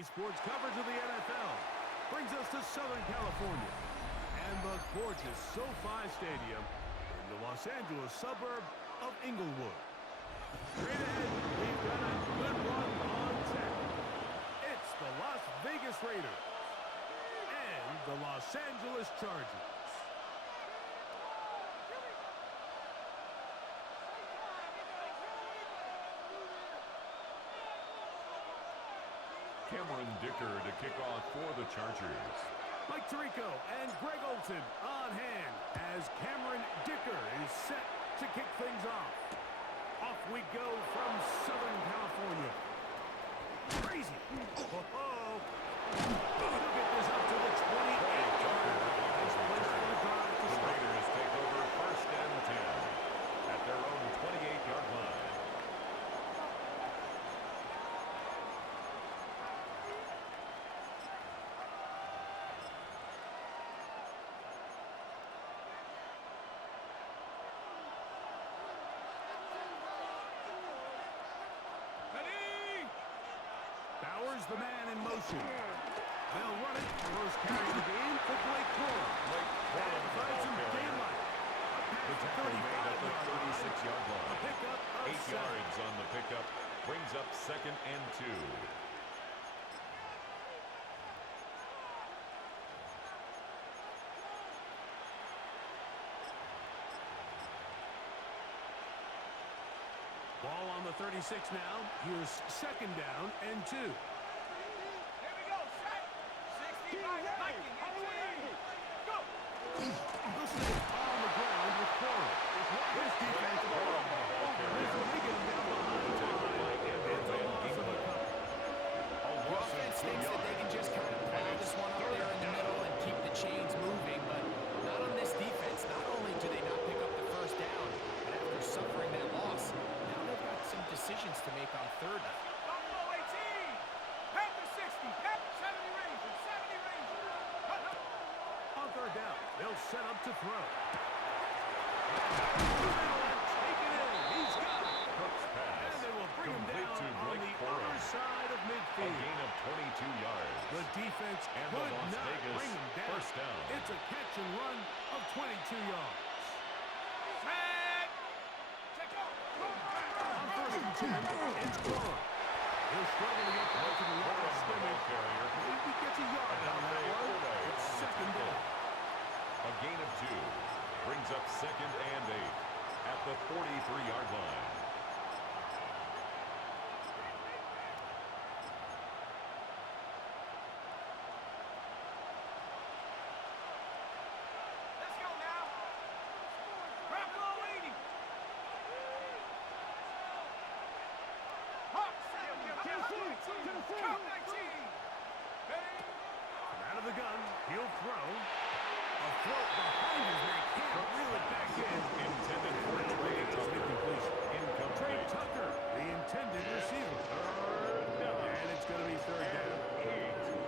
Friday sports coverage of the NFL brings us to Southern California and the gorgeous SoFi Stadium in the Los Angeles suburb of Inglewood. Straight ahead, we've got a good one on tap. It's the Las Vegas Raiders and the Los Angeles Chargers. Cameron Dicker to kick off for the Chargers. Mike Tirico and Greg Olsen on hand as Cameron Dicker is set to kick things off. Off we go from Southern California. Crazy. Oh, he'll get this up to the 28-yard line. Nice place for the drive to start. The Raiders take over 1st and 10 at their own 28-yard line. Bowers, the man in motion. They'll run it. First carry of the game for Blake Corum. And finds some daylight. The tackle made at the 36-yard A line. pickup of 8 7. yards on the pickup. Brings up 2nd and 2. Ball on the 36 now. Here's 2nd down and 2. Here we go, set. 65, Viking, go. They'll stay on the ground with Corum. His defense. This will get him down behind the line. It's a loss of a couple. The offense thinks that they can just kind of plow this one up there in the middle and keep the chains moving, but not on this defense. Not only do they not pick up the 1st down, but after suffering that loss, now they've got some decisions to make on 3rd down. Buffalo 18. Panther 60. Panther 70 Rangers. 70 Rangers. On 3rd down, they'll set up to throw. Take it in. He's got it. Cook's pass. And they will bring him Complete down to on Blake the Corum. other side of A midfield. gain of 22 yards. The defense And the could Las not Vegas bring him down. 1st down. It's a catch and run of 22 yards. Set. Check out. On 1st and 10, it's Corum. He'll struggle to get back to the line of scrimmage. Carrier. Maybe gets a yard And out of now that they one. pull away It's on the 2nd tackle. down. A gain of 2. Brings up 2nd and 8 at the 43-yard line. Let's go now. Bronco 80. Hawk 70. Count 19. Ready? Out of the gun, he'll throw. A throw behind his man. Can't reel it back in. Intended for Trey Tucker. Trey Incomplete. Tucker, the intended receiver. And it's going to be 3rd down.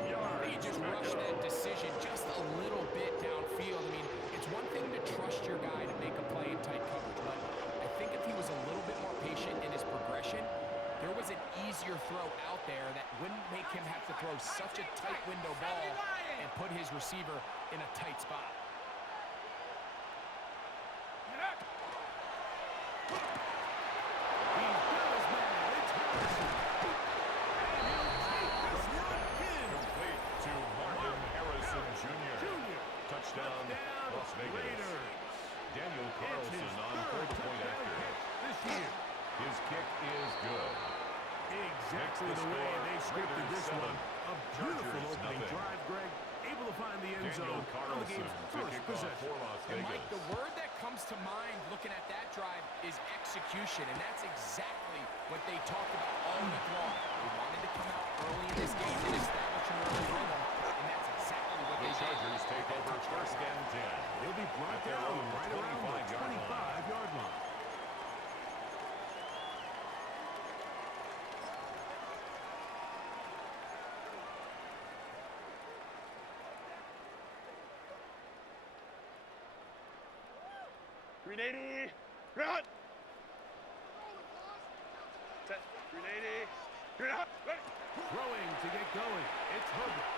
8 yards. They just rushed that decision just a little bit downfield. I mean, it's one thing to trust your guy to make a play in tight coverage, but I think if he was a little bit more patient in his progression, there was an easier throw out there that wouldn't make him have to throw such a tight window ball and put his receiver in a tight spot. Get up. He's got his man. It's Harrison. And he'll take this one in. Complete to Martin Harrison Jr. Junior. Touchdown, Las Vegas. Raiders. Daniel It's Carlson his on 3rd 4th point touchdown after. catch this year. His kick is good. Exactly Makes the the way score they scripted Raiders this 7, one. A beautiful Chargers opening nothing. drive, Greg. Able to find the end Daniel zone on the Carlson game's to 1st kick off possession. for Las And Vegas. Mike, the word that comes to mind looking at that drive is execution, and that's exactly what they talked about all week long. They wanted to come out early in this game and establish an early rhythm, and that's exactly what The they did. Chargers take over 1st and 10. He'll be brought At their down own right around the 25-yard line. 25-yard line. Green 80, run! Set, Green 80, Ready. Throwing to get going. It's Herbert.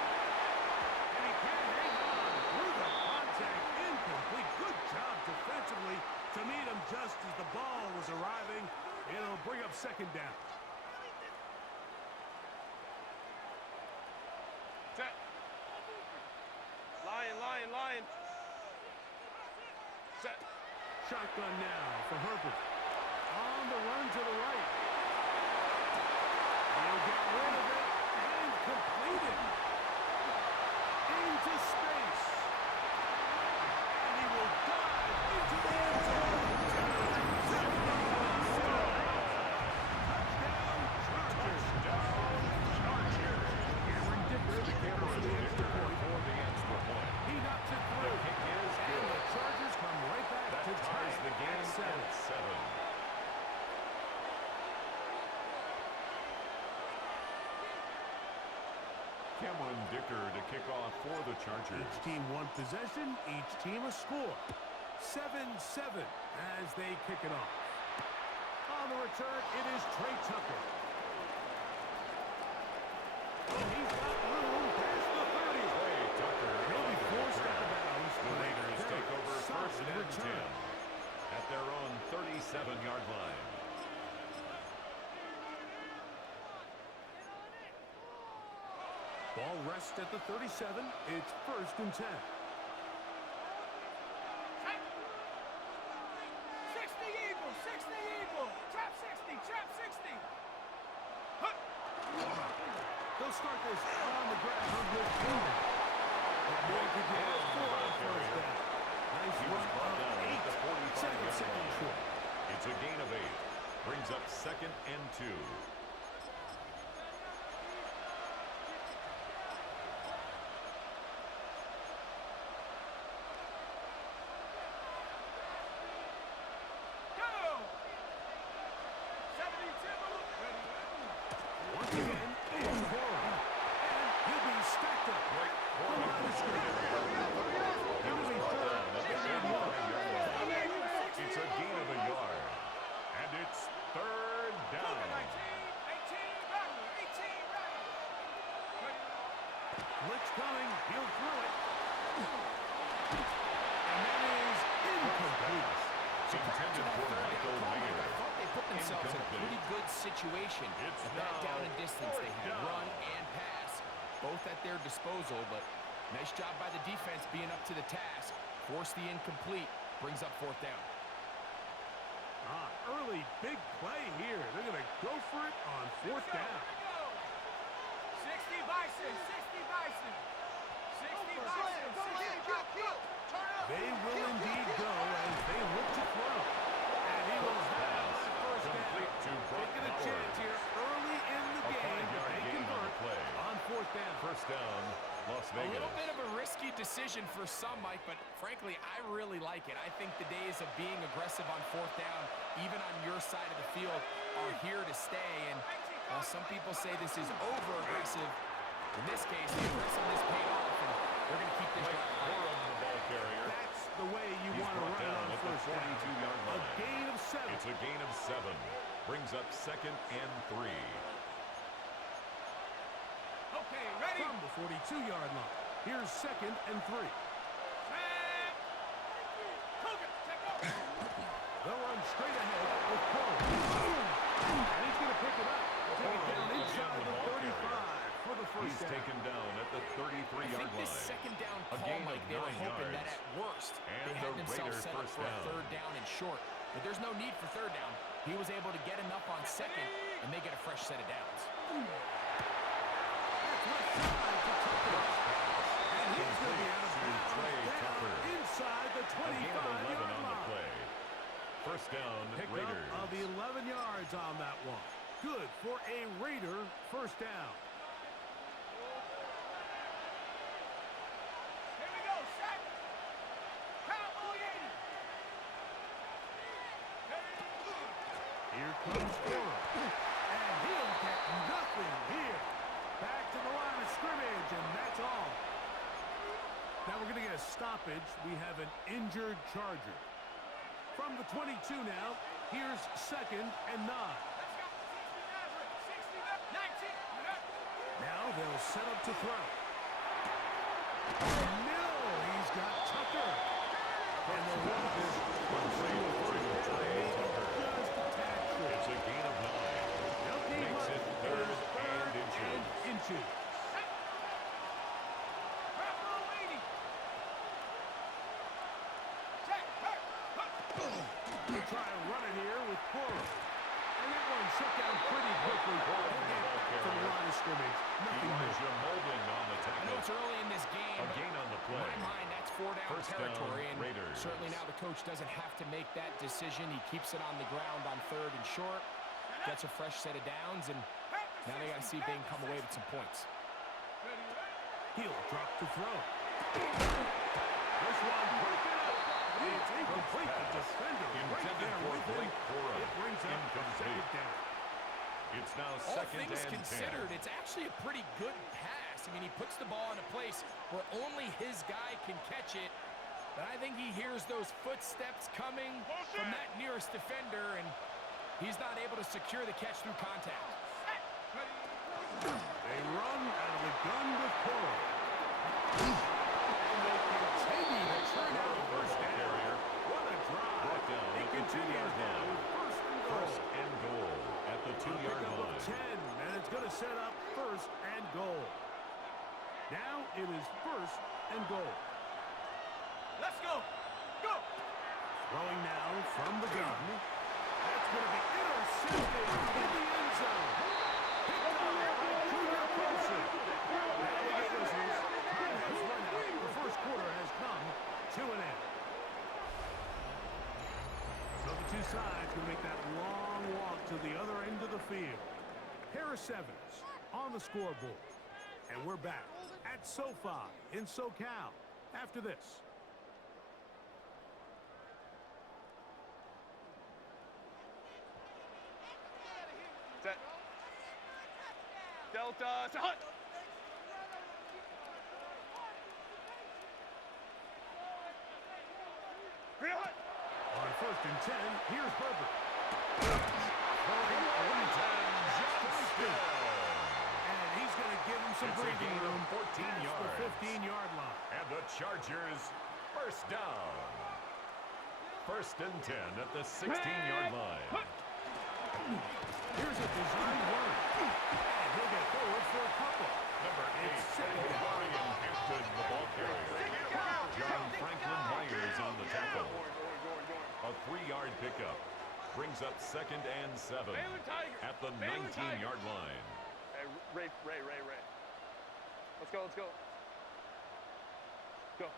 And he can't hang on through the contact. Incomplete. Good job defensively to meet him just as the ball was arriving. It'll bring up second down. Set. Lion. Set. Shotgun now for Herbert. On the run to the right. He'll get rid of it and complete it. Into space. And he will dive into the end zone. Cameron Dicker, the kicker for the extra point. He knocks it through. And the Chargers come right back to tie The game at 7. at 7. Cameron Dicker to kick off for the Chargers. Each team one possession, each team a score. 7-7 as they kick it off. On the return, it is Trey Tucker. Oh, he's got room past the 30. Trey Tucker He'll be on the forced return. out of bounds. The Raiders take over Solid first and return. 10 at their own 37-yard line. Ball rests at the 37. It's first and 10. 60 Eagle. Trap 60. Huh. They'll start this on the ground with Cooper. But more to get for a first down. Nice He was run brought of down at 8. the 45-yard Second line. short. It's a gain of 8. Brings up second and 2. Go. 72. Ready. Once again, it's Warren. And he'll be stacked up. The line is straight. He will be third and 1. It's a gain of a yard. And it's third down. 18 Rattler. Blitz coming. He'll throw it. And that is incomplete. Intended for Michael I Mayer. thought they put themselves in a pretty good situation. It's With that now down and distance, they had fourth down. run and pass, both at their disposal, but nice job by the defense being up to the task. Force the incomplete, brings up fourth down. Early big play here. They're going to go for it on fourth down. 60 Bison. 60 Bison. They will indeed go as they look to throw. And he will have the first Complete to down. Brock Taking a Howard. chance here early in the A game. 5-yard They gain on the convert play. on fourth down. First down, Las A Vegas. little bit of a risky decision for some, Mike, but frankly, I really like it. I think the days of being aggressive on fourth down, even on your side of the field, are here to stay. And while some people say this is over-aggressive, in this case, the aggressiveness paid off, and they're going to keep this Mike drive alive. Corum, the ball carrier. That's the way you He's want to brought run it down on at the first down. 42-yard A line. gain of 7. It's a gain of 7. Brings up second and 3. Okay, ready. From the 42-yard line. Here's second and 3. They'll run straight ahead with Cole. And he's going to pick it up. Take it down inside the 35 for the first He's down. taken down at the I 33-yard think this line. second down A call, gain of Mike, they were 9 hoping that yards. at worst And they had the themselves Raiders set up first for a down. third down and short. But there's no need for third down. He was able to get enough on second, and they get a fresh set of downs. That's left side to Tucker. And he's going to be out of bounds Trey down Tucker. inside the A gain of 11 25-yard on the line. play. First down, Pick Raiders. up of 11 yards on that one. Good for a Raider first down. Here we go, set. Cowboy 80. Here comes Corum. And he'll get nothing here. Back to the line of scrimmage, and that's all. Now we're going to get a stoppage. We have an injured Charger. From the 22 now, Here's 2nd and 9. Let's go. 60 Maverick. 60 Maverick. 19. Now they'll set up to throw. No, he's got Tucker. And the run is close to a first down. Just a tad short. It's a gain of 9. They'll need Makes much. it It third is and inches. inches. Proper waiting. Check. They try and run it here with Cora. And that one shut down pretty quickly. He'll get back to the line of scrimmage. Nothing more. Elijah Molden on the I know tackle. it's early in this game, A but gain on the in play. my mind, that's 4-down First down, territory. And Raiders. certainly now the coach doesn't have to make that decision. He keeps it on the ground on 3rd and short, gets a fresh set of downs, and now they got to see if they can come away with some points. He'll drop to throw. This one broken up. It's incomplete. The defender right Intended there for with him. Blake Cora. It brings up Incomplete. 2nd down. It's now All second things and 10. considered, it's actually a pretty good pass. I mean, he puts the ball in a place where only his guy can catch it. But I think he hears those footsteps coming from that nearest defender, and he's not able to secure the catch through contact. They run out of the gun with Cora. And they continue to turn out a first down. What a drive. Brought down They at the continue 2-yard now line. with First and goal at the 2-yard Pickup of line. 10, and it's going to set up 1st and goal. Now it is 1st and goal. Let's go. Go. Throwing now from the gun. That's going to be intercepted in the end zone. Picked up by Junior Colson. Now they get whistles. Time has run out. The first quarter has come to an end. So the two sides going to make that long walk to the other end of the field. Harris Evans on the scoreboard. And we're back at SoFi in SoCal after this. Set. Delta. To Hunt. Green Hunt. On 1st and 10, here's Herbert. Throwing Quentin Johnston. And he's going to give him some It's a breathing gain of room 14 past yards. the 15-yard line. And the Chargers first down. 1st and 10 at the 16-yard line. Here's a design run. And he'll get forward for a couple. Number 8, It's second down. Ryan Hampton, the ball carrier. John Franklin Myers on the tackle. A 3-yard pickup brings up 2nd and 7 Baylor Tiger. at the Baylor Tiger. 19-yard line. Hey, Ray. Let's go. Go.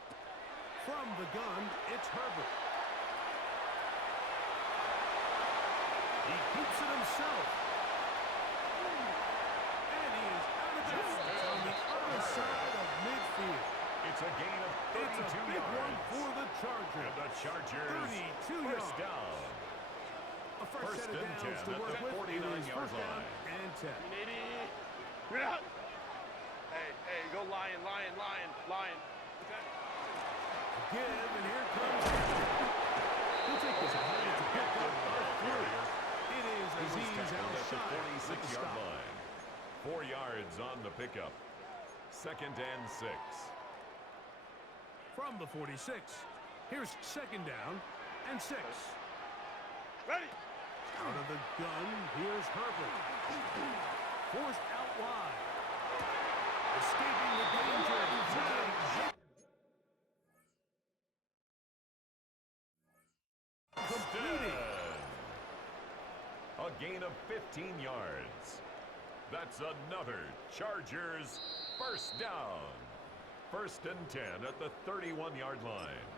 From the gun, it's Herbert. He keeps it himself. And he is out of bounds on the other side of midfield. It's a gain of It's a 32 big one yards. for the Chargers. And the Chargers 32 first yards. down. A fresh First set of and downs 10 to at work the with. It is 49-yard 1st down line. and 10. Green Hunt. Hey, go Lion. Okay. Give, and here comes Hampton. He'll take this ahead. It's a pick up of 3. It is He was Aziz tackled at the Al-Shire with the 46-yard stop. line. 4 yards on the pickup. 2nd and 6. From the 46, here's 2nd down and 6. Ready. Out of the gun, here's Herbert. Forced out wide. Escaping the danger. Completing. A gain of 15 yards. That's another Chargers first down. 1st and 10 at the 31-yard line.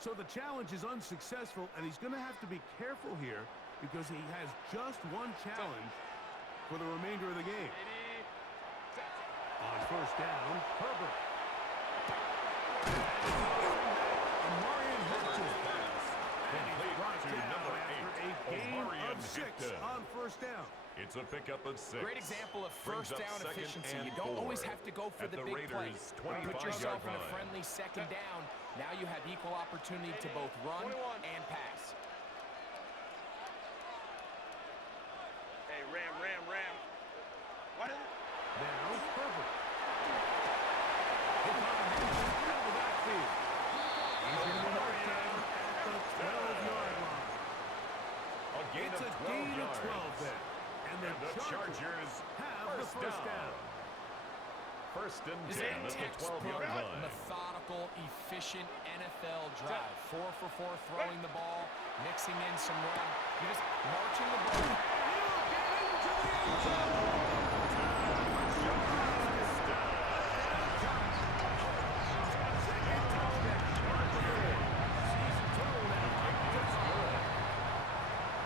So the challenge is unsuccessful, and he's going to have to be careful here because he has just one challenge for the remainder of the game. On 1st down, Herbert. Amarian Hampton. And he's Complete brought to down number after 8, a gain Omarion of 6 Hampton. on 1st down. It's That's a pickup of 6. Great example of Brings first up down second efficiency. and You don't always 4 have to go for at the big play. Raiders' Put 25-yard yourself in a line. friendly second down. Now you have equal opportunity to both run 21. and pass. Hey, Ram. What is it? Now, Herbert. Hit on a motion out of the backfield. He's going to be marked down at the 12-yard line. A gain It's of a 12 gain of yards. 12 there. And And the Chargers have the first down. First and This 10 is a at the textbook, 12-yard line. methodical, efficient NFL drive. 4 for 4 throwing the ball, mixing in some run. You're just marching the ball. He'll get into the end zone. Season total now.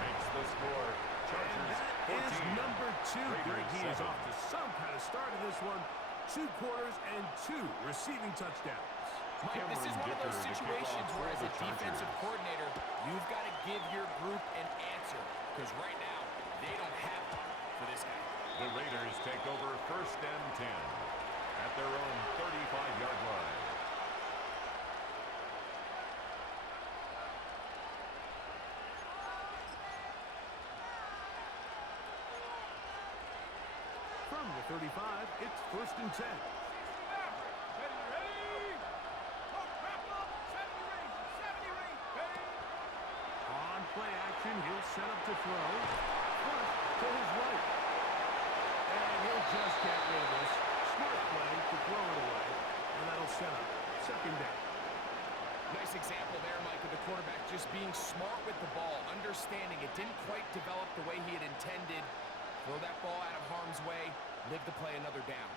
Makes the score. Chargers That is 14. number 2. Greg, Raiders he is 7. off to some kind of start in this one. 2 quarters and 2 receiving touchdowns. Mike, this is one of those situations where as a defensive coordinator, you've got to give your group an answer. Because right now, they don't have one for this guy. The Raiders take over first and 10 at their own 35-yard line. From the 35, it's first and 10. On play action, he'll set up to throw. Front to his right. And he'll just get rid of this. Smart play to throw it away. And that'll set up second down. Nice example there, Mike, of the quarterback just being smart with the ball, understanding it didn't quite develop the way he had intended. Throw that ball out of harm's way, live to play another down.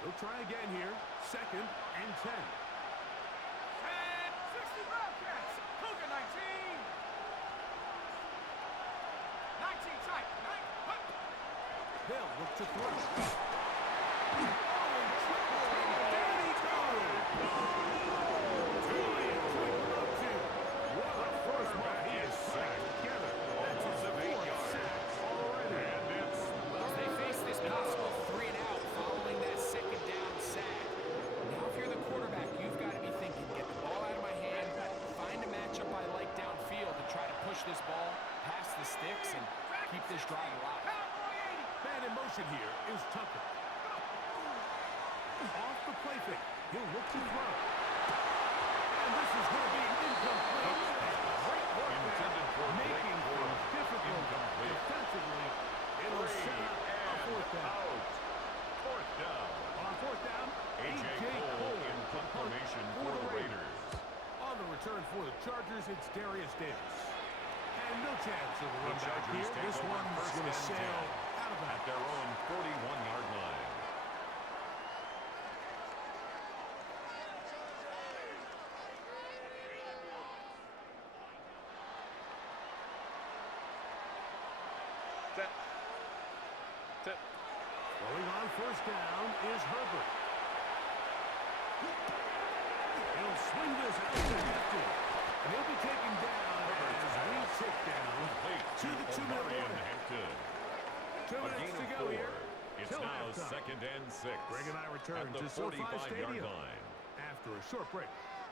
He'll try again here. Second and 10. And 60 Wildcats. Cougar 19. 19 tight. 9. Hut. They'll look to throw. Oh, in trouble. And there he goes. Julian Tuipulotu. What a first one. He is sacked together. That's his fourth sack already. And it's As they face this possible 3 and out following that second down sack. Now if you're the quarterback, you've got to be thinking, get the ball out of my hand, find a matchup I like downfield and try to push this ball past the sticks and keep this drive alive. Cowboy 80. Man in motion here is Tucker. Off the play fake. He'll look to throw. And this is going to be incomplete. Great work Intended for there. Blake Making things Bortles. difficult Incomplete. defensively. It'll set up a fourth down. out. Fourth down. On fourth down, A.J. Cole in punt formation for the Raiders. On the return for the Chargers, it's Darius Davis. And no chance of a The run back Chargers here. take This over one's first going to and sail 10 out of at bounds. their own 41-yard line. Set. Set. Throwing on first down is Herbert. He'll swing this out to Hampton. And he'll be taken down as we tick down Complete to the 2-minute Omarion warning. Hampton. 2 A minutes gain to of go 4. here. It's till now halftime. second and 6 Greg and I return at the to SoFi 45-yard Stadium line. after a short break.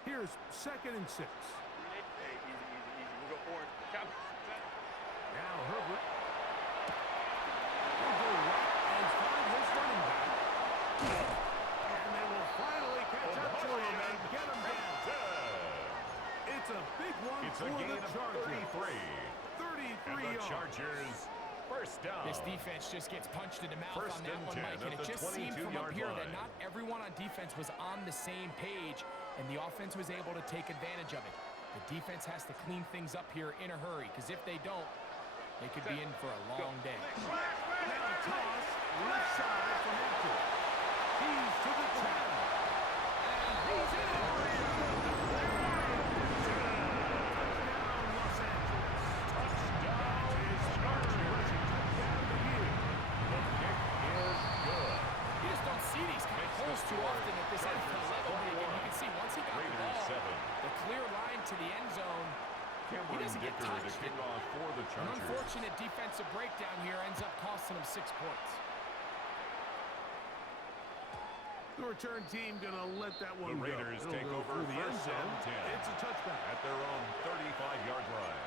Here's second and 6. Hey, easy. We'll go forward. Cowboy. Set. Now Herbert. He'll go right and find his running back. And they will finally catch up to him and get him down. It's a big one It's a for gain the of Chargers. 33. 33 And the yards. Chargers first down. This defense just gets punched in the mouth First on that and one, 10 Mike, and at it the just seemed from up 22-yard here that line. not everyone on defense was on the same page, and the offense was able to take advantage of it. The defense has to clean things up here in a hurry, because if they don't, they could be in for a long day. Now toss left side for Hampton. He's to the 10. And he's in. Touchdown, Los Angeles. That is third rushing touchdown of the year. The kick is good. You just don't see these kind of holes too often at this NFL level, Nick, and you can see once he got the Raiders ball, 7. the clear line to the end zone, he doesn't get Baker to touched. kick off for the An Chargers. unfortunate defensive breakdown here ends up costing them 6 points. The return team gonna let that The one go. Raiders It'll take go over through the end first zone. and 10. It's a touchback. At their own 35-yard line.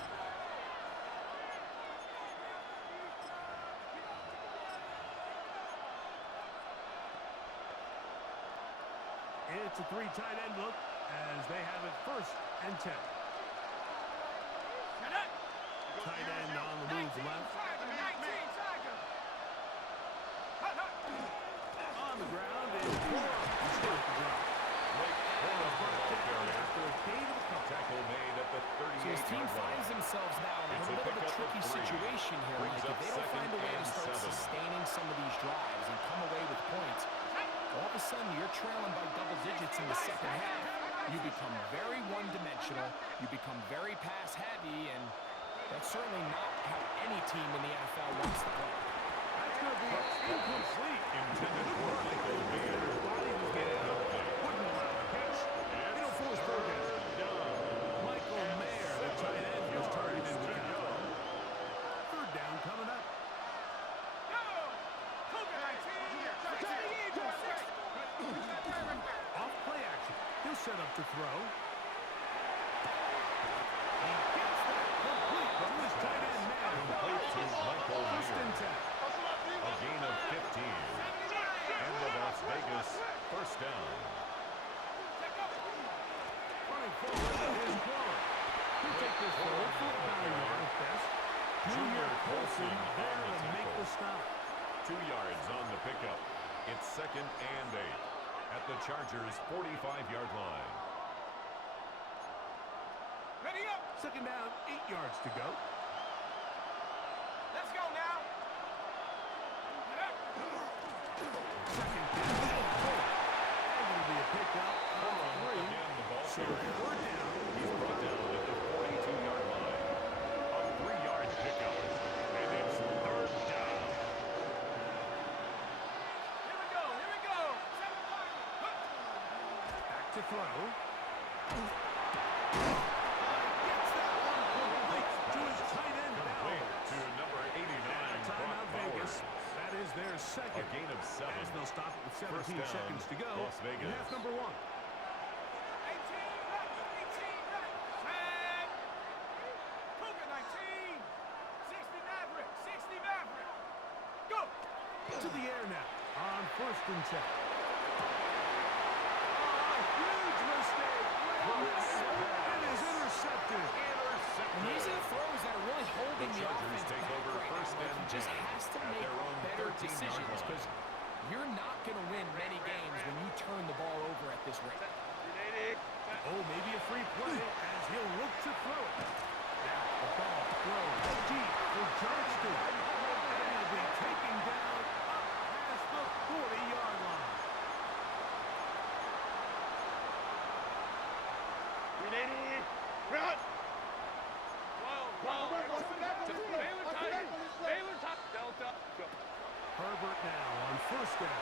It's a 3 tight end look as they have it first and 10. Tight end on the move left. On the ground and Corum to start the drive. Blake Corum, ball carrier. After a gain of a couple. Tackle made at the So his team 38-yard finds line. themselves now in a It's a little bit of a pickup of tricky 3. situation here. Brings Like, up if they don't find a way to second start and 7. sustaining some of these drives and come away with points, all of a sudden you're trailing by double digits in the second half. You become very one-dimensional. You become very pass-heavy, and that's certainly not how any team in the NFL wants to play. That's going to be incomplete. Intended for Michael Mayer. Body was getting up. Wouldn't allow the catch. It'll force third down. Michael Mayer, the tight end, was targeted with that throw. Third down coming up. Off play action. He'll set up to throw. He gets that complete to his tight end man. Complete to Michael First and Mayer. 10. A gain of 15. And the Las Vegas first down. Running forward is Corum. He'll take this forward for about a yard at best. Junior Colson there to make the stop. 2 yards on the pickup. It's second and 8 at the Chargers' 45-yard line. Ready up. Second down, 8 yards to go. Let's go now. Second down, 4. And it'll be a pickup of 3. Again, the ball So carrier. third down. He's brought down at the 42-yard line. A 3-yard pickup. And it's third down. Here we go. Here we go. Back to throw. Gets that one complete to his tight end Complete Bowers. to number 89, Brock Timeout Vegas. Bowers. That is their A second. gain of 7. As they'll stop it with First 17 down, seconds to go. Las Vegas. In half number 1. 18 left. 18 left. Set. Cougar 19. 60 Maverick. 60 Maverick. Go. To the air now on first and 10. Huge mistake. It is intercepted. And these are the throws that are really holding The the Chargers offense take back over right now. first Like, and he just 10 has to at make their own better 13-yard decisions line. because you're not going to win many games when you turn the ball over at this rate. Oh, maybe a free play as he'll look to throw it. Now the ball thrown deep for Johnston. And he'll be taken down up past the 40-yard line. 380. Run. Baylor tight. Baylor top. Delta. Go. Herbert now on first down.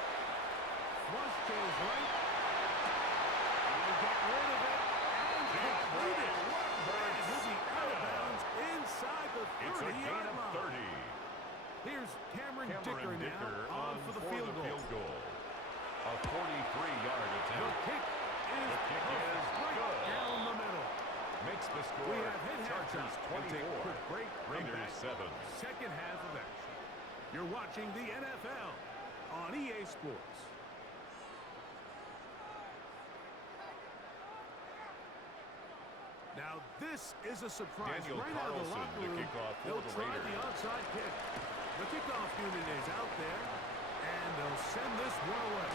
Flush to his right. He'll get rid of it and complete it. And he'll be out of bounds inside the It's a gain 30-yard of line. 30. Here's Cameron Cameron Dicker now on for the field goal. A 43-yard The attempt. kick is The kick is right good. down the middle. Makes the We score have hit Chargers halftime. We'll take a 24. quick break. Come Raiders back. 7. Second half of action. You're watching the NFL on EA Sports. Now this is a surprise. Daniel Right out of the Carlson locker to room, kick off for they'll the try Raiders. the onside kick. The kickoff unit is out there, and they'll send this one away.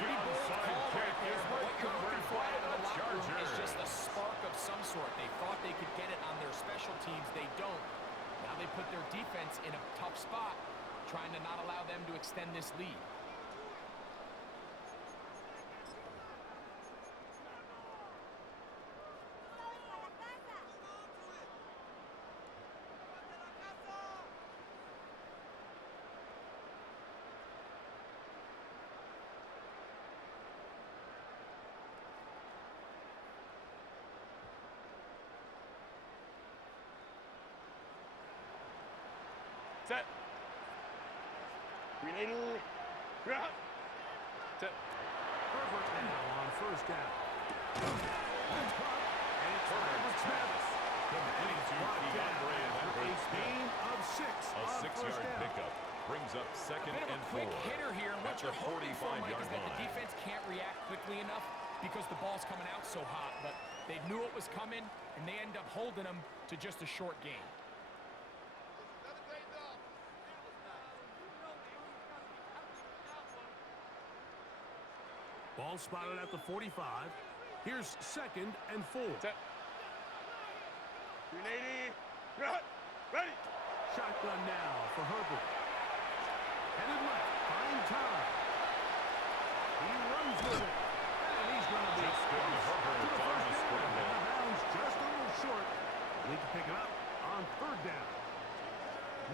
Pretty bold onside call kick right there, is but what you're looking for out of the the locker room is Chargers. just a spark of some sort. They thought they could get it on their special teams. They don't. Now they put their defense in a tough spot, trying to not allow them to extend this lead. Set. 380. Drop. Set. Herbert now on first down. That's caught, and it's Herbert Smith. Complete to DeAndre For a Hopkins. gain of 6 A on 6-yard first down. pickup brings up A second bit of and a 4 quick hitter here, and what at you're the hoping for, Mike, 45-yard is that the line. defense can't react quickly enough because the ball's coming out so hot, but they knew it was coming, and they end up holding them to just a short gain. Ball spotted at the 45. Here's second and 4. Set. 380. Drop. Ready. Shotgun now for Herbert. Headed left. Fine time. He runs with it. And he's going to be Just getting Herbert to the on first the down. scramble. Out of bounds, just a little short. Need to pick it up on third down.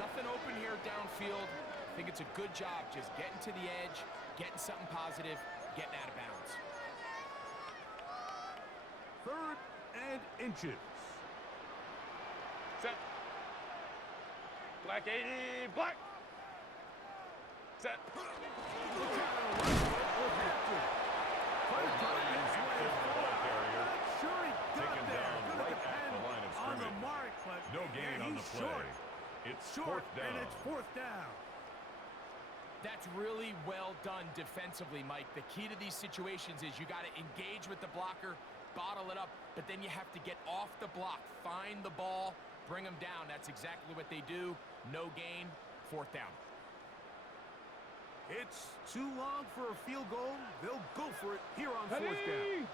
Nothing open here downfield. I think it's a good job just getting to the edge, getting something positive, getting out of bounds. Third and inches. Set. Black 80. Black. Set. Look out, will have to. Fight to his way forward. Not sure he got Taken there. down Gonna right at depend the line of on the scrimmage. mark, but No gain on the he's play. short. It's Short, fourth down. and it's fourth down. That's really well done defensively, Mike. The key to these situations is you got to engage with the blocker, bottle it up, but then you have to get off the block, find the ball, bring them down. That's exactly what they do. No gain, fourth down. It's too long for a field goal. They'll go for it here on fourth down.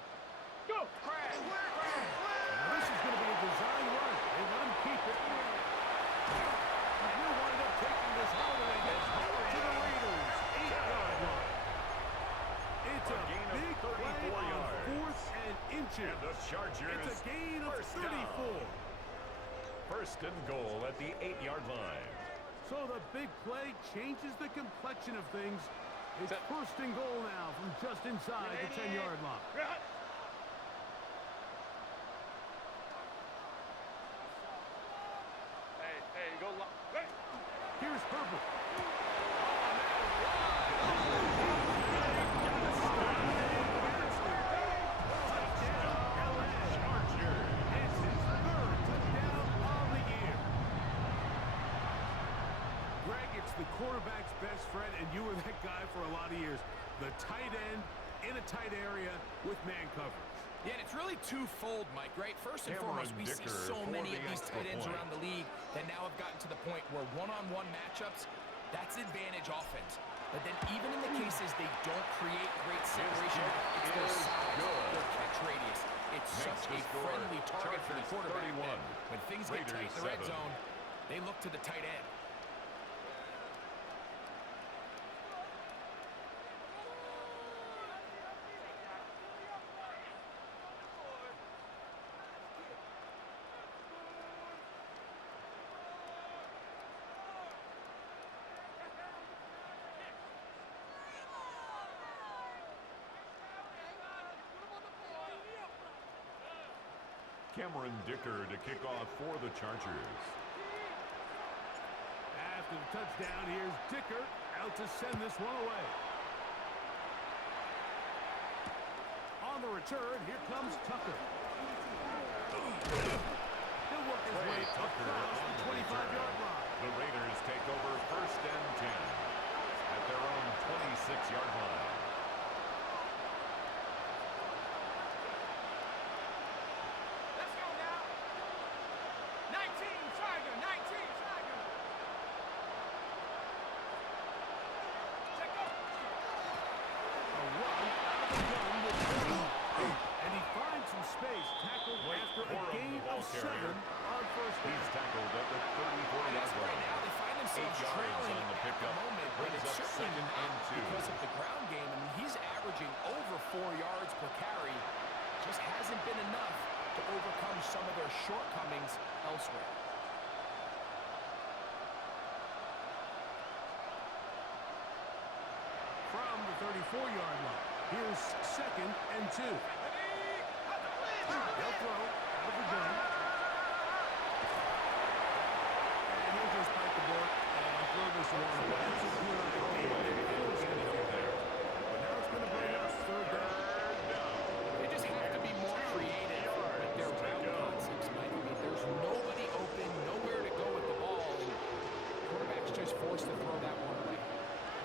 Go. Crash. Now, this is going to be a design run. They let him keep it. We'll wind up taking this all the way to the Raiders' 8-yard line. It's a gain of big 34 play on yards. fourth and inches. And the Chargers It's a gain of first 34. down. First and goal at the 8-yard line. So the big play changes the complexion of things. It's Set. first and goal now from just inside the 10-yard line. Drop. Hey, go long. Ready. Here's Herbert. It's his third touchdown of the year. Greg, it's the quarterback's best friend, and you were that guy for a lot of years. The tight end in a tight area with man coverage. Yeah, and it's really twofold, Mike, right? First and Cameron foremost, we see Dicker so for many the of these extra tight ends point. around the league that now have gotten to the point where one-on-one matchups, that's advantage offense. But then even in the cases they don't create great separation, it's their is size, good. their catch radius. It's Makes such the a score. friendly target for the Chargers quarterback 31, that when things get tight in Raiders the red 7. zone, they look to the tight end. Cameron Dicker to kick off for the Chargers. After the touchdown, here's Dicker out to send this one away. On the return, here comes Tucker. He'll work his way Tucker across on the the 25-yard return. line. The Raiders take over first and 10 at their own 26-yard line. Let's go now. 19, Tiger. 19, Tiger. Take off. A run out of the gun with Hill. And he finds some space, tackled after a Corum, the gain ball of 7 carrier. on first down. He's tackled at the 34-yard Yes, right line. now they find themselves 8 yards trailing on the at pickup. the moment, but Brings it's up certainly second not and 2. because of the ground game. I mean, he's averaging over 4 yards per carry. Just hasn't been enough to overcome some of their shortcomings elsewhere. From the 34-yard line, here's second and 2. They'll throw out of the gun. And he'll just bite the bullet and this one. That's a good idea. They forced it there. But now it's going to bring us third down. They just have to be more creative with their route concepts, Mike. I mean, there's nobody open, nowhere to go with the ball, and quarterback's just forced to throw that one away.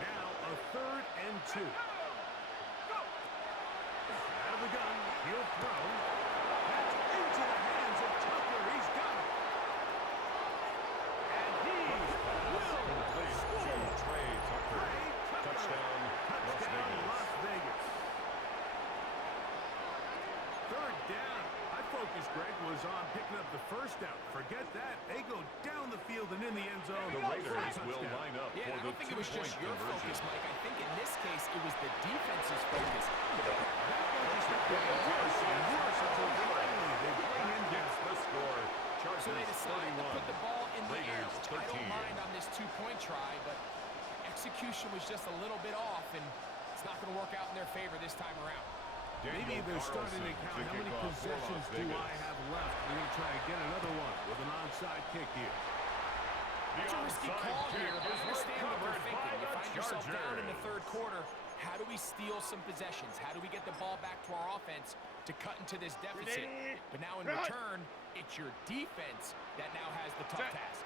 Now a 3rd and 2. Out of the gun, he'll throw. That's into the hands of Tucker. He's got it. And he will Complete to score. Trey Tucker. Touchdown, Las Vegas. Las Vegas. 3rd down. My focus, Greg, was on picking up the first down. Forget that. They go down the field and in the end zone. The for a Raiders will touchdown. line up Yeah, for I the don't think it was just two-point your conversion. focus, Mike. I think in this case, it was the defense's focus. They bring in Gets the score. Chargers So they decide to 31. put the ball in the air, Raiders which I 13. don't mind on this 2-point try, but execution was just a little bit off, and it's not going to work out in their favor this time around. Maybe Daniel they're starting to Carlson count how kick many off for possessions Las do Vegas. I have left. We're going to try to get another one with an onside kick here. The It's a risky onside call kick here, but I is understand what they're recovered thinking. by You the find yourself down in the Chargers. 3rd quarter. How do we steal some possessions? How do we get the ball back to our offense to cut into this deficit? But now in return, it's your defense that now has the tough task.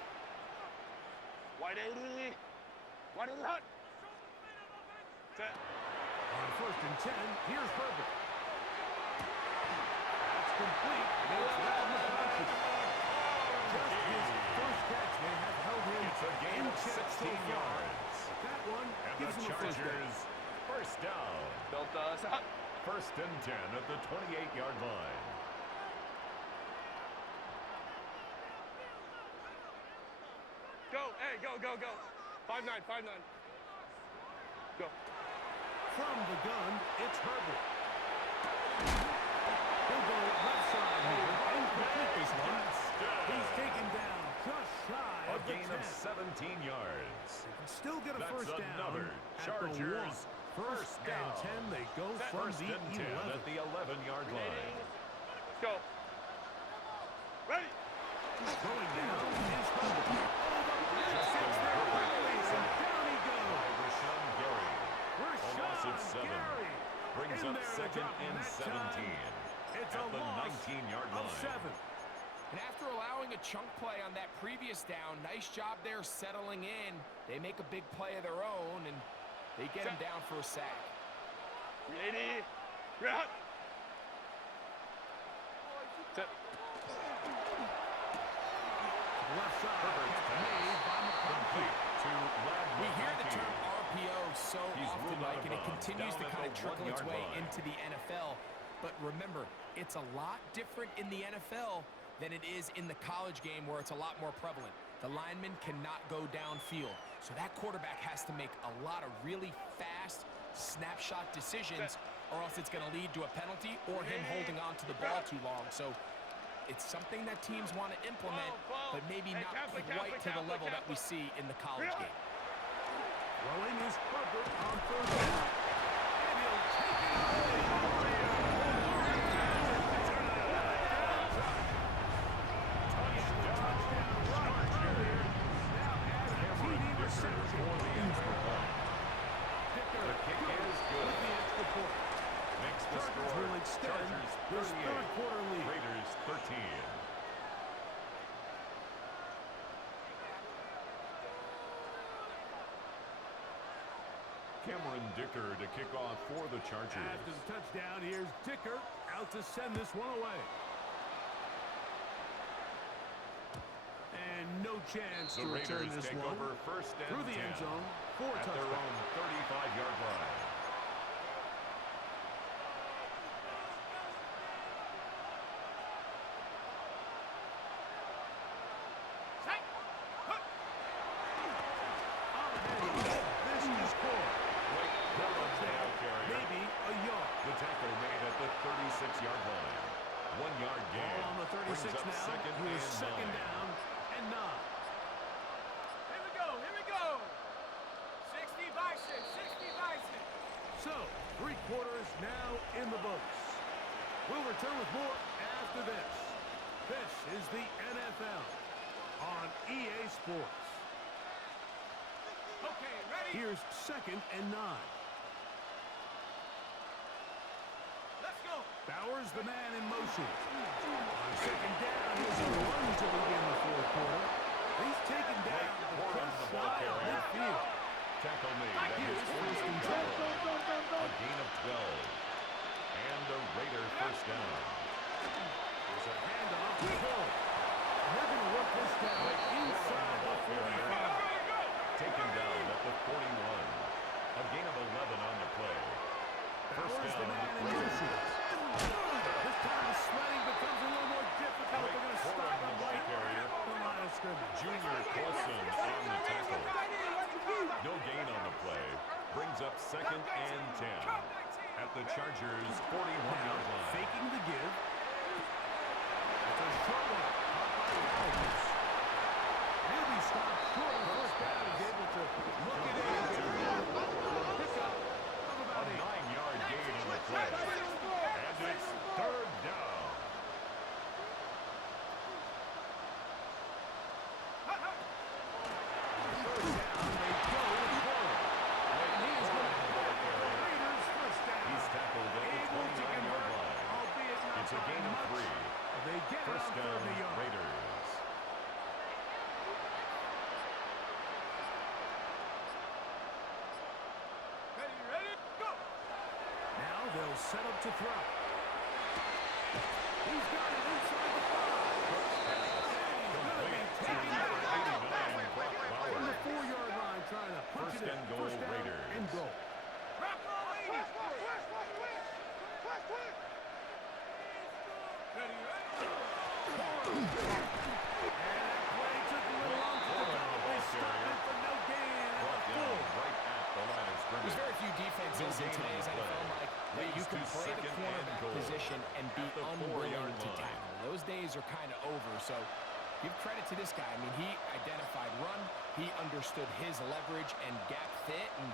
Wide 80. Wide 80 hot. Set. On 1st and 10, here's Herbert. That's complete. Makes that look confident. Just his first catch, they have held him It's a gain in of check 16 so far. yards. That one And gives the him a first down. Chargers, first down. Built us up. 1st and 10 at the 28-yard line. Go. Hey, go, go, go. 5-9, 5-9. Go. From the gun, it's Herbert. He'll go left side here and complete this one. He's taken down just shy A of the gain 10. of 17 yards. Still get a That's first down another at Chargers the 1. First first and down. 10, they go from 1st the and 10 11. at the 11-yard line. Let's go. Ready. Going down is Herbert. Six there quickly, and down he goes. By Rashawn Gary. A loss of 7. Gary Brings in up there to 2nd drop him and that 17. time. It's At a the loss 19-yard of line. 7. And after allowing a chunk play on that previous down, nice job there settling in. They make a big play of their own, and they get him down for a sack. 80. Hot. Set. Left side. Herbert's Catch pass. made by McConkey. Complete to Lad We hear the McConkey. term RPO so He's often, ruled out Mike, of and it bounds continues to down at kind of the trickle its 1-yard way line. into the NFL. But remember, it's a lot different in the NFL than it is in the college game where it's a lot more prevalent. The lineman cannot go downfield. So that quarterback has to make a lot of really fast snapshot decisions, or else it's going to lead to a penalty or him holding on to the ball too long. So it's something that teams want to implement, but maybe not quite to the level that we see in the college game. Throwing is Herbert on 3rd down. And he'll take it away. Cameron Dicker for the extra point. The kick is good. With the extra point. Makes the Chargers score will extend Chargers this 38, third quarter lead. Raiders 13. Cameron Dicker to kick off for the Chargers. After the touchdown, here's Dicker out to send this one away. And no chance The to return Raiders this take one. over 1st and Through the 10 end zone for a at their touchdown. own 35-yard line. This is Cole. That looks there. Carrier. Maybe a yard. The tackle made at the 36-yard line. 1-yard gain. Ball on the 36 Brings up now. 2nd Here's and 2nd 9. down and 9. Here we go. Here we go. 60 by 6. 60 by 6. So, 3 quarters now in the books. We'll return with more after this. This is the NFL on EA Sports. Here's 2nd and 9. Let's go. Bowers, the man in motion. On 2nd down, here's a run to begin the 4th quarter. He's taken down just shy of midfield. Tackle made at his Here's 1st and 40 10. A gain of 12. And a Raider first down. There's a handoff to Hill. And they're going to work this down inside the 45. Taken down at the 41. A gain of 11 on the play. First Bowers, the down, man in Raiders. motion. This time the sledding becomes a little more difficult. They're going to stop him right at the line of scrimmage. Junior Clausen on the tackle. No gain on the play. Brings up 2nd and 10. At the Chargers' 41-yard line. Faking the give. It's a short one. He'll be stopped short of first down. He's able to look it in. Pick up of A about 8. 9-yard gain on the play. And it's 3rd down. Third down. They go with Fuller. And he is going to have the Raiders first down. He's tackled at the Able to 29-yard convert, line. albeit not It's a by gain of much. 3. They get First it on down, 30 yards. Raiders. Ready, go. Now they'll set up to throw. He's got it inside the 5. And he's going to be taken down. 89, Brock From Bowers. the 4-yard line, trying to punch First it in. and goal, First down Raiders. and goal. Ready. And that play took a little long to develop. They stopped it for no gain at Brought the down 4. right at the line of There's scrimmage. very few defenses in today's NFL, Mike, that you can play the cornerback position and be At the unwilling 4-yard to line. tackle. Those days are kind of over, so give credit to this guy. I mean, he identified run, he understood his leverage and gap fit, and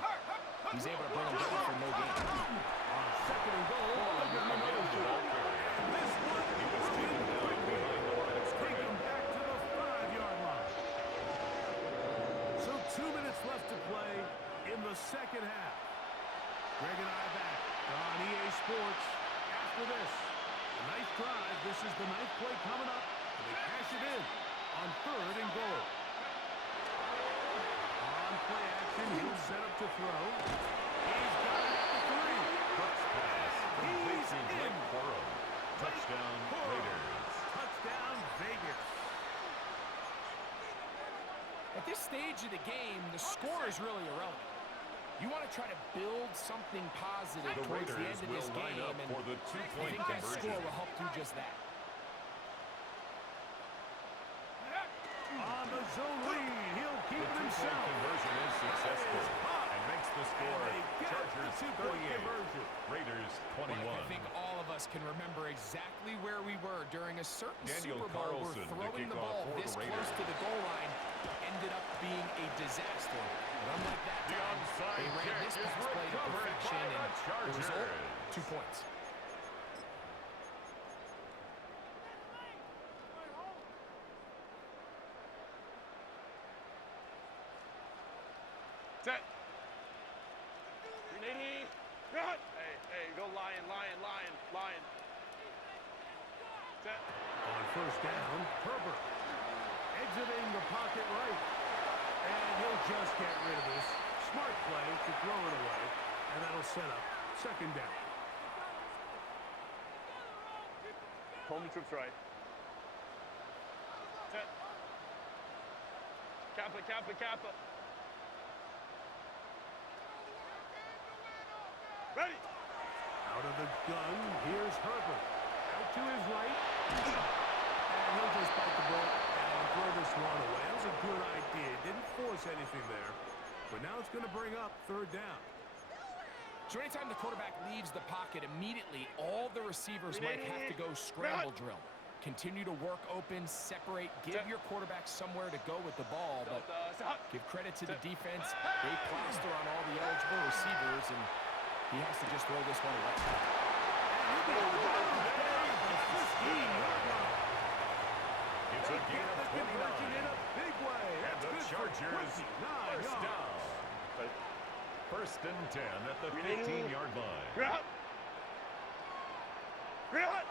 he's able to bring him down for no gain. On 2nd and goal, they'll give him another shot. And this one He was taken down behind the line of take scrimmage. him back to the 5-yard line. So 2 minutes left to play in the 2nd half. Greg and I back on EA Sports after this. A nice drive. This is the 9th play coming up. And they cash it in on 3rd and goal. On play action, he'll set up to throw. He's got it at the 3. Brooks pass. Completes He's to Blake in. Corum. Touchdown, Raiders. Touchdown, Vegas. At this stage of the game, the score is really irrelevant. You want to try to build something positive The towards the Raiders end of will this line game, up and for the I two-point think that conversion. score will help do just that. On the zone lead, he'll keep The it two-point himself. conversion is successful and makes the score And they get Chargers the two-point 38, conversion. Raiders Mike, 21. I think all of us can remember exactly where we were during a certain Daniel Super Bowl Carlson to where throwing kick the off ball for the this Raiders. close to the goal line ended up being a disaster. But unlike that The time, onside they ran kick this is pass play to recovered perfection, by the and the result, Chargers. 2 points. Set. Ready. Run. Hey, go lion. Set. On 1st down, Herbert exiting the pocket right. And he'll just get rid of this. Smart play to throw it away. And that'll set up 2nd down. Coleman trips right. Set. Kappa. Ready. Out of the gun, here's Herbert. Out to his right. And he'll just bite the bullet and throw this one away. That was a good idea. Didn't force anything there. But now it's going to bring up 3rd down. So anytime the quarterback leaves the pocket, immediately all the receivers might have to go scramble drill. Continue to work open, separate, give your quarterback somewhere to go with the ball, but give credit to the defense. They plaster on all the eligible receivers, and he has to just throw this one away. It's a gain of The conversion in 29. a big way. And That's the good for Chargers 29 first yards. down. First and 10 at the 15-yard line. Grab. Grab.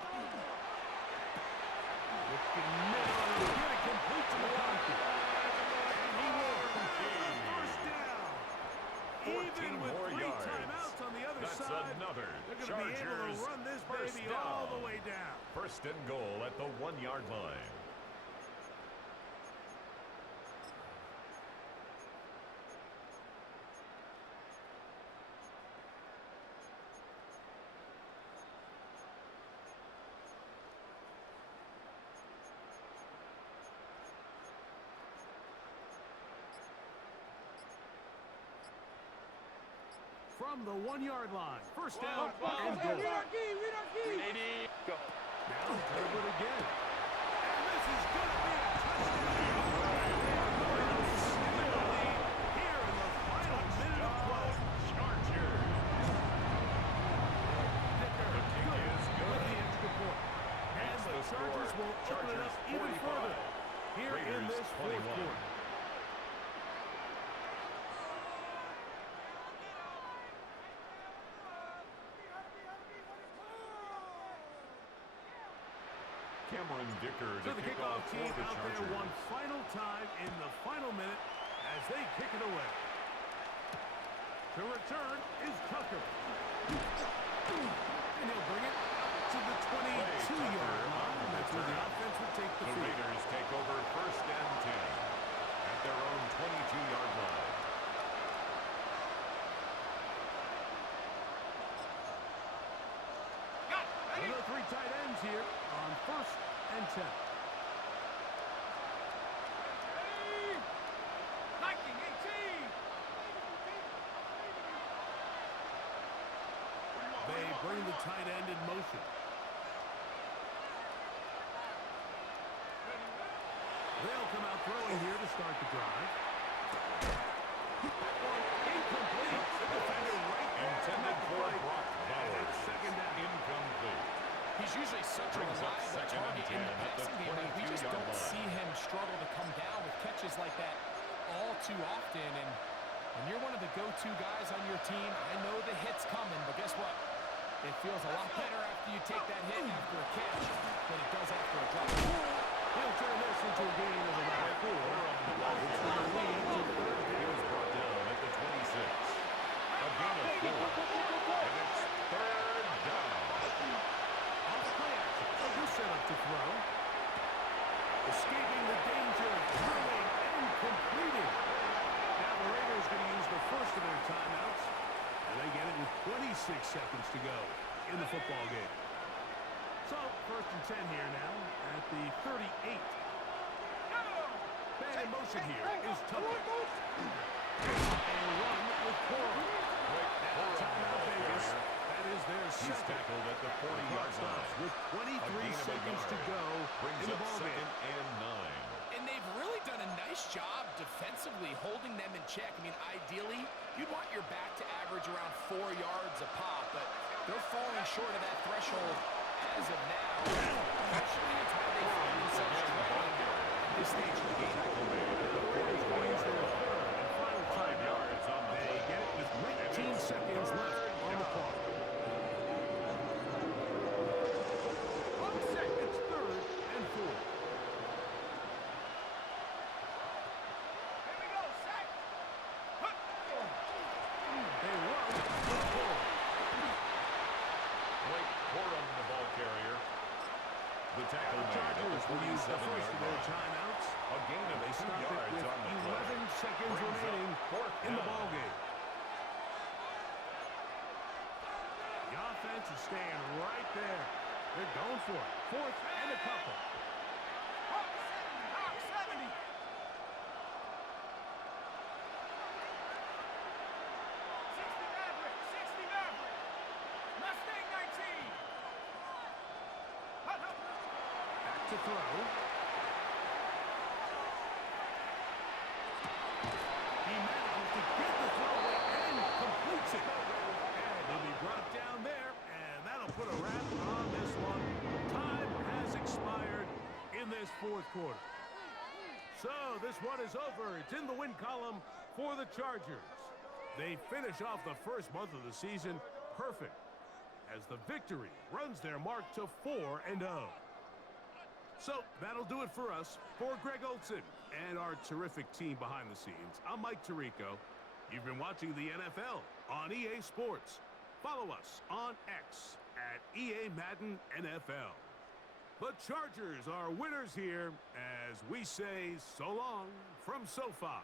Looking middle, get it complete to the pocket. And he will have the first down. 14 Even with more 3 yards. timeouts on the other That's side, another they're going to be able Chargers to run this first baby down. all the way down. First and goal at the 1-yard line. From the 1-yard line, first down Wow. and goal. 380. Go. Now dribble it again. And this is going to be a touchdown. They are going to extend the lead here in the final minute of play. Chargers. Dicker, The kick good is good. with the extra point. And Makes the the score. Chargers will open it up Chargers even 45. further here in Raiders this fourth 21. quarter. Cameron Dicker So to the kick kickoff off team for the out there Chargers. one final time in the final minute as they kick it away. The return is Tucker. And he'll bring it up to the 22-yard line. And that's where the offense will take the The field. Raiders take over first and 10 at their own 22-yard line. One of the 3 tight ends here on first and 10. Lightning 18. They bring the tight end in motion. They'll come out throwing here to start the drive. That one incomplete. The defender right there. Intended for Brock And Bowers. it's second down. Incomplete. He's usually such a Brings up reliable second and target in 10 the at the passing game. Like, we just 22-yard don't line. see him struggle to come down with catches like that all too often. And when you're one of the go-to guys on your team, I know the hit's coming, but guess what? It feels a lot better after you take that hit after a catch than it does after a drop. He'll turn this into a game of about 4. It's going to lead to third He down. was brought down at the 26. A gain of 4. And it's third down. Off play action. A good setup to throw. Escaping the danger. Throwing and completing. Now the Raiders going to use the first of their timeouts. And they get it with 26 seconds to go in the football game. So, first and 10 here now at the 38. Man in motion here is Tucker. And run with Coral. Timeout Vegas. That is their He's second. tackled at the 40-yard line. With 23 seconds to go Brings in the up ballgame. second and 9. And they've really done a nice job defensively holding them in check. I mean, ideally, you'd want your back to average around 4 yards a pop, but they're falling short of that threshold as of now. Actually, it's why they find themselves trailing at this stage of the game. The Raiders will use their third and final 5 timeout. yards on the They play. get it with 19 seconds left on the clock. It's third and 4. Here we go. Sack. They run with Coral. Blake Corum, the ball carrier. The tackle The made at Chargers the will use the 47-yard first of their line. timeouts. A gain of They 2 stop it yards with on the play. 11 seconds Brings up remaining fourth in the down. ballgame. The offense is staying right there. They're going for it. Fourth and a couple. Hawk 70. Hawk 70. 60 Maverick. 60 Maverick. Mustang 19. Hut, hut. Back to throw. He manages to get the throw away and completes it. And he'll be brought down there, and that'll put a wrap on this one. Time has expired in this fourth quarter. So this one is over. It's in the win column for the Chargers. They finish off the first month of the season perfect as the victory runs their mark to 4-0. So that'll do it for us. For Greg Olson and our terrific team behind the scenes, I'm Mike Tirico. You've been watching the NFL on EA Sports. Follow us on X at EA Madden NFL. The Chargers are winners here as we say so long from SoFi.